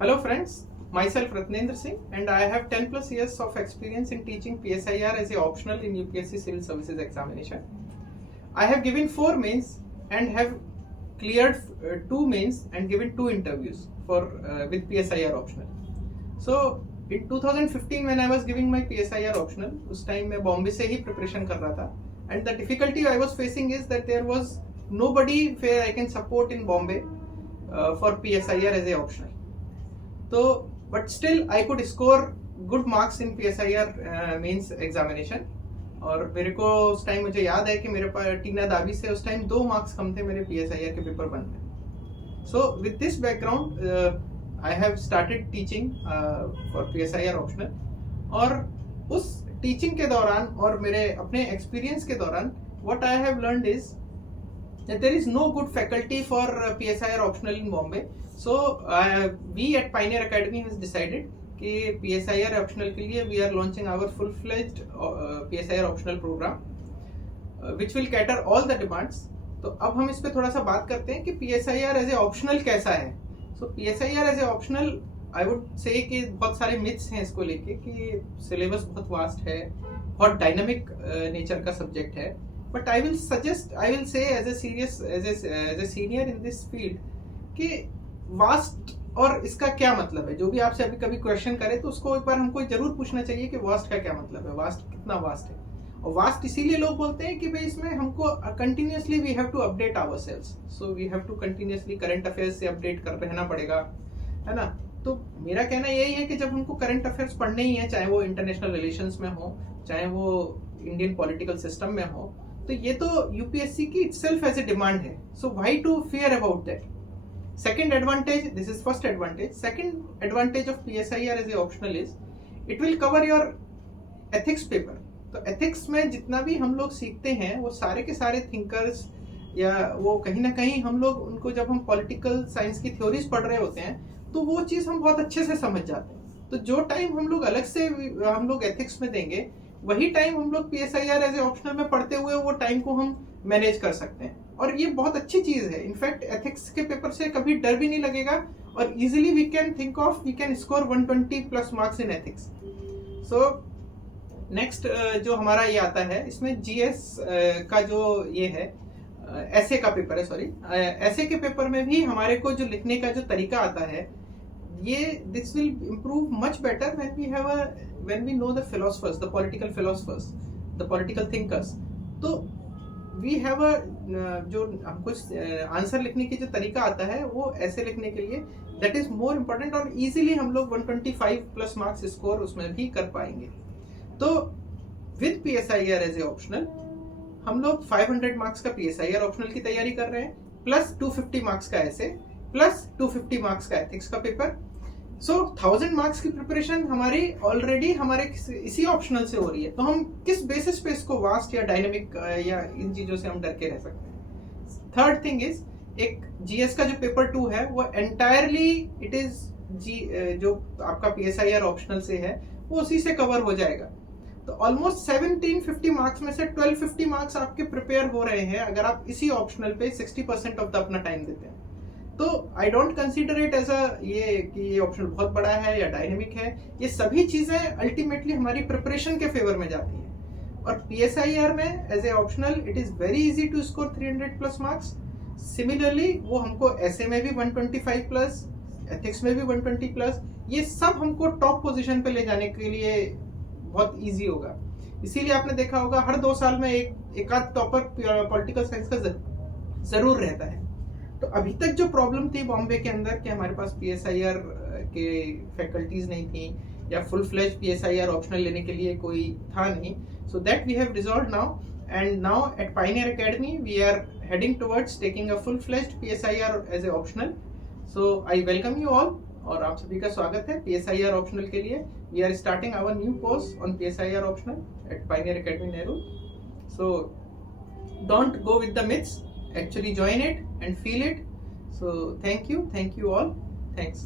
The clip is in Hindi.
Hello friends, myself Ratnendra Singh and I have 10 plus years of experience in teaching PSIR as a optional in UPSC Civil Services examination. I have given 4 mains and have cleared 2 mains and given 2 interviews for with PSIR optional. So in 2015 when I was giving my PSIR optional, उस time मैं बॉम्बे से ही preparation कर रहा था and the difficulty I was facing is that there was nobody where I can support in Bombay for PSIR as a optional. तो but still I could score good marks in PSIR mains examination और मेरे को उस टाइम मुझे याद है कि मेरे पास टीना दाबी से उस टाइम 2 मार्क्स कम थे मेरे PSIR के पेपर 1 में. So with this background I have started teaching for PSIR optional और उस टीचिंग के दौरान और मेरे अपने एक्सपीरियंस के दौरान what I have learned is that there is no good faculty for PSIR optional in Bombay. So we at Pioneer Academy has decided कि PSIR optional के लिए we are launching our full-fledged PSIR optional program which will cater all the demands. तो अब हम इस पे थोड़ा सा बात करते हैं कि PSIR as a optional कैसा है. So PSIR as a optional I would say कि बहुत सारे myths हैं इसको लेके कि syllabus बहुत vast है, बहुत dynamic nature का subject है. But I will say as a senior in this field कि वास्ट और इसका क्या मतलब है. जो भी आपसे अभी कभी क्वेश्चन करे तो उसको एक बार हमको जरूर पूछना चाहिए कि वास्ट का क्या मतलब है, वास्ट कितना वास्ट है. और वास्ट इसीलिए लोग बोलते हैं कि भाई इसमें हमको continuously we have to update ourselves. So we have to continuously current affairs से अपडेट कर रहना पड़ेगा, है ना. तो मेरा कहना यही है कि जब हमको करंट अफेयर्स पढ़ने ही है, चाहे वो इंटरनेशनल रिलेशंस में हो, चाहे वो इंडियन पॉलिटिकल सिस्टम में हो, तो ये तो यूपीएससी की इटसेल्फ एज ए डिमांड है. So why to fear about that. Second advantage, this is first advantage. Second advantage of PSIR as a optional is it will cover your ethics paper. तो एथिक्स में जितना भी हम लोग सीखते हैं वो सारे के सारे थिंकर्स या वो कहीं ना कहीं हम लोग उनको जब हम पॉलिटिकल साइंस की थ्योरीज पढ़ रहे होते हैं तो वो चीज हम बहुत अच्छे से समझ जाते हैं. तो जो टाइम हम लोग अलग से हम लोग एथिक्स में देंगे वही टाइम हम लोग PSIR एज ए ऑप्शनल में पढ़ते हुए वो टाइम को हम मैनेज कर सकते हैं. और ये बहुत अच्छी चीज है. इनफैक्ट एथिक्स के पेपर से कभी डर भी नहीं लगेगा और easily we can score 120 plus marks in ethics. So next जो हमारा ये आता है इसमें GS का जो ये है ऐसे का पेपर है, सॉरी ऐसे के पेपर में भी हमारे को जो लिखने का जो तरीका आता है ये this will improve much better when we know the philosophers, the political philosophers, the political thinkers. तो we have a जो हमको आंसर लिखने की जो तरीका आता है वो ऐसे लिखने के लिए that is more important और easily हम लोग 125 प्लस मार्क्स स्कोर उसमें भी कर पाएंगे. तो with PSIR as a optional हम लोग 500 मार्क्स का PSIR ऑप्शनल की तैयारी कर रहे हैं प्लस 250 मार्क्स का ऐसे प्लस 250 मार्क्स का एथिक्स का पेपर. सो 1000 मार्क्स की प्रिपरेशन हमारी ऑलरेडी हमारे इसी ऑप्शनल से हो रही है. तो हम किस बेसिस पे इसको वास्ट या डायनेमिक या इन चीजों से हम डर के रह सकते हैं. थर्ड थिंग इज एक GS का जो पेपर 2 है वो एंटायरली इट इज जो आपका PSIR ऑप्शनल से है वो उसी से कवर हो जाएगा. तो ऑलमोस्ट 1750 मार्क्स में से 1250 मार्क्स आपके प्रिपेयर हो रहे हैं अगर आप इसी ऑप्शनल पे 60% ऑफ द अपना टाइम देते हैं. तो I don't consider it as ये कि ये ऑप्शन बहुत बड़ा है या डायनेमिक है. ये सभी चीजें अल्टीमेटली हमारी प्रिपरेशन के फेवर में जाती हैं. और PSIR में as a optional it is very easy to score 300 plus marks. Similarly वो हमको ऐसे में भी 125 प्लस, एथिक्स में भी 120 प्लस, ये सब हमको टॉप पोजीशन पे ले जाने के लिए बहुत इजी होगा. इसीलिए आपने देखा होगा हर 2 साल में एक आध टॉपर पॉलिटिकल साइंस का जरूर रहता है. तो अभी तक जो प्रॉब्लम थी बॉम्बे के अंदर कि हमारे पास PSIR के फैकल्टीज नहीं थी या फुल फ्लेज PSIR ऑप्शनल लेने के लिए कोई था नहीं. So that we have resolved now and now at Pioneer Academy we are heading towards taking a full fledged PSIR as a optional. So I welcome you all और आप सभी का स्वागत है PSIR ऑप्शनल के लिए. We are starting our new course on PSIR optional at Pioneer Academy Nehru. So don't go with the myths, actually join it and feel it. So thank you all. Thanks.